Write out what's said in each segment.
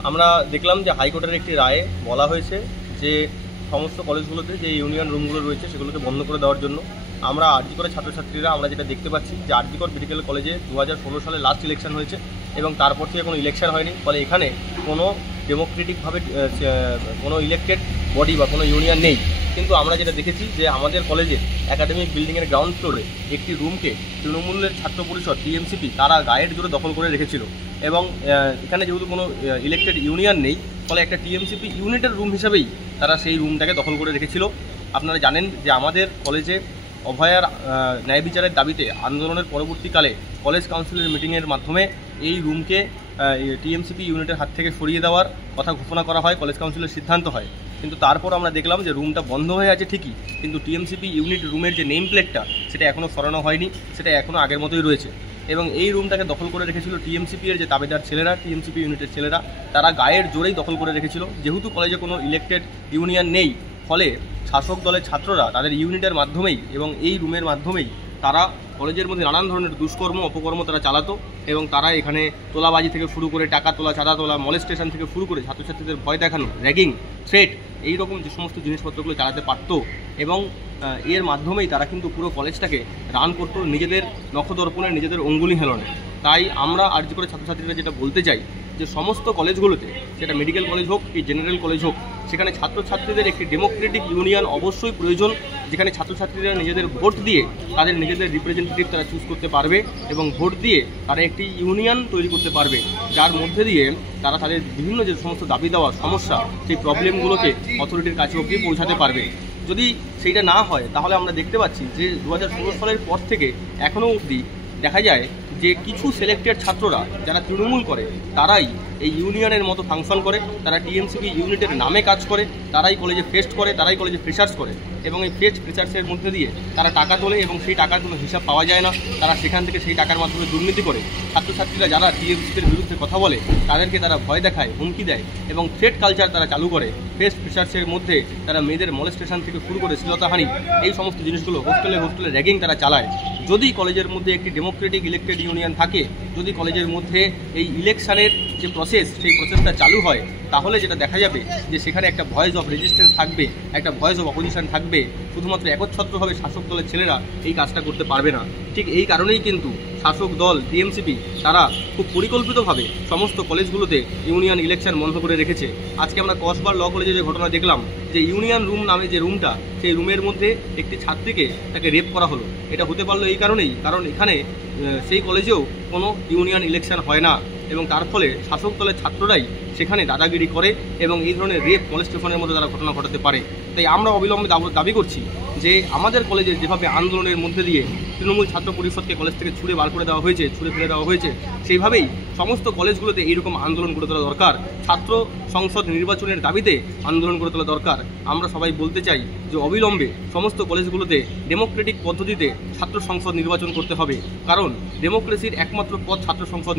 আমরা দেখলাম যে হাইকোর্টের একটি রায়ে বলা হয়েছে যে সমস্ত কলেজগুলোতে যে ইউনিয়ন রুমগুলো রয়েছে সেগুলোকে বন্ধ করে দেওয়ার জন্য। আমরা আরজি করে ছাত্রছাত্রীরা আমরা যেটা দেখতে পাচ্ছি যে আরজি কর মেডিকেল কলেজে 2016 সালে লাস্ট ইলেকশন হয়েছে এবং তারপর থেকে কোনো ইলেকশন হয়নি, ফলে এখানে কোনো ডেমোক্রেটিকভাবে কোনো ইলেক্টেড বডি বা কোনো ইউনিয়ন নেই। কিন্তু আমরা যেটা দেখেছি যে আমাদের কলেজের একাডেমিক বিল্ডিংয়ের গ্রাউন্ড ফ্লোরে একটি রুমকে তৃণমূলের ছাত্র পরিষদ টিএমসিপি তারা গায়ের জোরে দখল করে রেখেছিল এবং এখানে যেহেতু কোনো ইলেক্টেড ইউনিয়ন নেই, ফলে একটা টিএমসিপি ইউনিটের রুম হিসাবেই তারা সেই রুমটাকে দখল করে রেখেছিল। আপনারা জানেন যে আমাদের কলেজে অভয়ার ন্যায় বিচারের দাবিতে আন্দোলনের পরবর্তীকালে কলেজ কাউন্সিলের মিটিংয়ের মাধ্যমে এই রুমকে টিএমসিপি ইউনিটের হাত থেকে সরিয়ে দেওয়ার কথা ঘোষণা করা হয়, কলেজ কাউন্সিলের সিদ্ধান্ত হয়। কিন্তু তারপর আমরা দেখলাম যে রুমটা বন্ধ হয়ে আছে ঠিকই, কিন্তু টিএমসিপি ইউনিট রুমের যে নেম প্লেটটা সেটা এখনও সরানো হয়নি, সেটা এখনও আগের মতোই রয়েছে। এবং এই রুমটাকে দখল করে রেখেছিল টিএমসিপি এর যে দাবিদার ছেলেরা, টিএমসিপি ইউনিটের ছেলেরা, তারা গায়ের জোরেই দখল করে রেখেছিল। যেহেতু কলেজে কোনো ইলেক্টেড ইউনিয়ন নেই, ফলে শাসক দলের ছাত্ররা তাদের ইউনিটের মাধ্যমেই এবং এই রুমের মাধ্যমেই তারা কলেজের মধ্যে নানান ধরনের দুষ্কর্ম অপকর্ম তারা চালাতো এবং তারা এখানে তোলাবাজি থেকে শুরু করে টাকা তোলা, চাঁদা তোলা, মলেস্টেশন থেকে শুরু করে ছাত্রছাত্রীদের ভয় দেখানো, র্যাগিং, থ্রেট, এইরকম যে সমস্ত জিনিসপত্রগুলো চালাতে পারত এবং এর মাধ্যমেই তারা কিন্তু পুরো কলেজটাকে রান করতো নিজেদের নখদর্পণে, নিজেদের অঙ্গুলি হেলনে। তাই আমরা আরজি করে ছাত্রছাত্রীরা যেটা বলতে চাই যে সমস্ত কলেজগুলোতে, সেটা মেডিকেল কলেজ হোক কি জেনারেল কলেজ হোক, সেখানে ছাত্রছাত্রীদের একটি ডেমোক্রেটিক ইউনিয়ন অবশ্যই প্রয়োজন, যেখানে ছাত্রছাত্রীরা নিজেদের ভোট দিয়ে তাদের নিজেদের রিপ্রেজেন্টেটিভ তারা চুজ করতে পারবে এবং ভোট দিয়ে তারা একটি ইউনিয়ন তৈরি করতে পারবে, যার মধ্যে দিয়ে তারা তাদের বিভিন্ন যে সমস্ত দাবি দেওয়া সমস্যা, সেই প্রবলেমগুলোকে অথরিটির কাছে অবধি পৌঁছাতে পারবে। যদি সেইটা না হয় তাহলে আমরা দেখতে পাচ্ছি যে 2016 সালের পর থেকে এখনও অবধি দেখা যায় যে কিছু সিলেক্টেড ছাত্ররা যারা তৃণমূল করে তারাই এই ইউনিয়নের মতো ফাংশন করে, তারা টিএমসিপি ইউনিটের নামে কাজ করে, তারাই কলেজে ফেস্ট করে, তারাই কলেজে ফ্রেশার্স করে এবং এই ফেস্ট ফ্রেশার্সের মধ্যে দিয়ে তারা টাকা তোলে এবং সেই টাকার কোনো হিসাব পাওয়া যায় না। তারা সেখান থেকে সেই টাকার মাধ্যমে দুর্নীতি করে। ছাত্রছাত্রীরা যারা টিএমসিপির বিরুদ্ধে কথা বলে তাদেরকে তারা ভয় দেখায়, হুমকি দেয় এবং থ্রেট কালচার তারা চালু করে। ফেস্ট ফ্রেশার্সের মধ্যে তারা মেয়েদের মলেস্টেশন থেকে শুরু করে শ্লীলতাহানি, এই সমস্ত জিনিসগুলো হোস্টেলে হোস্টেলে র্যাগিং তারা চালায়। যদি কলেজের মধ্যে একটি ডেমোক্রেটিক ইলেক্টেড ইউনিয়ন থাকে, যদি কলেজের মধ্যে এই ইলেকশনের যে প্রসেস সেই প্রসেসটা চালু হয়, তাহলে যেটা দেখা যাবে যে সেখানে একটা ভয়েস অফ রেজিস্ট্যান্স থাকবে, একটা ভয়েস অফ অপোজিশন থাকবে। শুধুমাত্র একচ্ছত্রভাবে শাসক দলের ছেলেরা এই কাজটা করতে পারবে না। ঠিক এই কারণেই কিন্তু শাসক দল টিএমসিপি তারা খুব পরিকল্পিতভাবে সমস্ত কলেজগুলোতে ইউনিয়ন ইলেকশন বন্ধ করে রেখেছে। আজকে আমরা কসবার ল কলেজে যে ঘটনা দেখলাম, যে ইউনিয়ন রুম নামে যে রুমটা, সেই রুমের মধ্যে একটি ছাত্রীকে তাকে রেপ করা হলো। এটা হতে পারলো এই কারণেই, কারণ এখানে সেই কলেজেও কোনো ইউনিয়ন ইলেকশন হয় না এবং তার ফলে শাসক দলের ছাত্ররাই সেখানে দাদাগিরি করে এবং এই ধরনের রেপ মলেস্টেশনের মধ্যে তারা ঘটনা ঘটাতে পারে। তাই আমরা অবিলম্বে দাবি করছি যে আমাদের কলেজে যেভাবে আন্দোলনের মধ্যে দিয়ে তৃণমূল ছাত্র পরিষদকে কলেজ থেকে ছুড়ে বার করে দেওয়া হয়েছে, ছুড়ে ফেলে দেওয়া হয়েছে, সেইভাবেই সমস্ত কলেজগুলোতে এইরকম আন্দোলন গড়ে তোলা দরকার। ছাত্র সংসদ নির্বাচনের দাবিতে আন্দোলন গড়ে তোলা দরকার। আমরা সবাই বলতে চাই যে অবিলম্বে সমস্ত কলেজগুলোতে ডেমোক্রেটিক পদ্ধতিতে ছাত্র সংসদ নির্বাচন করতে হবে, কারণ ডেমোক্রেসির একমাত্র পথ ছাত্র সংসদ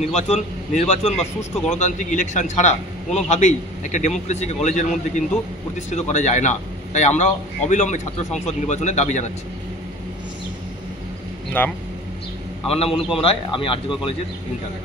নির্বাচন বা সুষ্ঠু গণতান্ত্রিক ইলেকশন ছাড়া কোনোভাবেই একটা ডেমোক্রেসিকে কলেজের মধ্যে কিন্তু প্রতিষ্ঠিত করা যায় না। তাই আমরা অবিলম্বে ছাত্র সংসদ নির্বাচনের দাবি জানাচ্ছি। নাম? আমার নাম অনুপম রায়, আমি আরজি কলেজের ইন্টার্ন।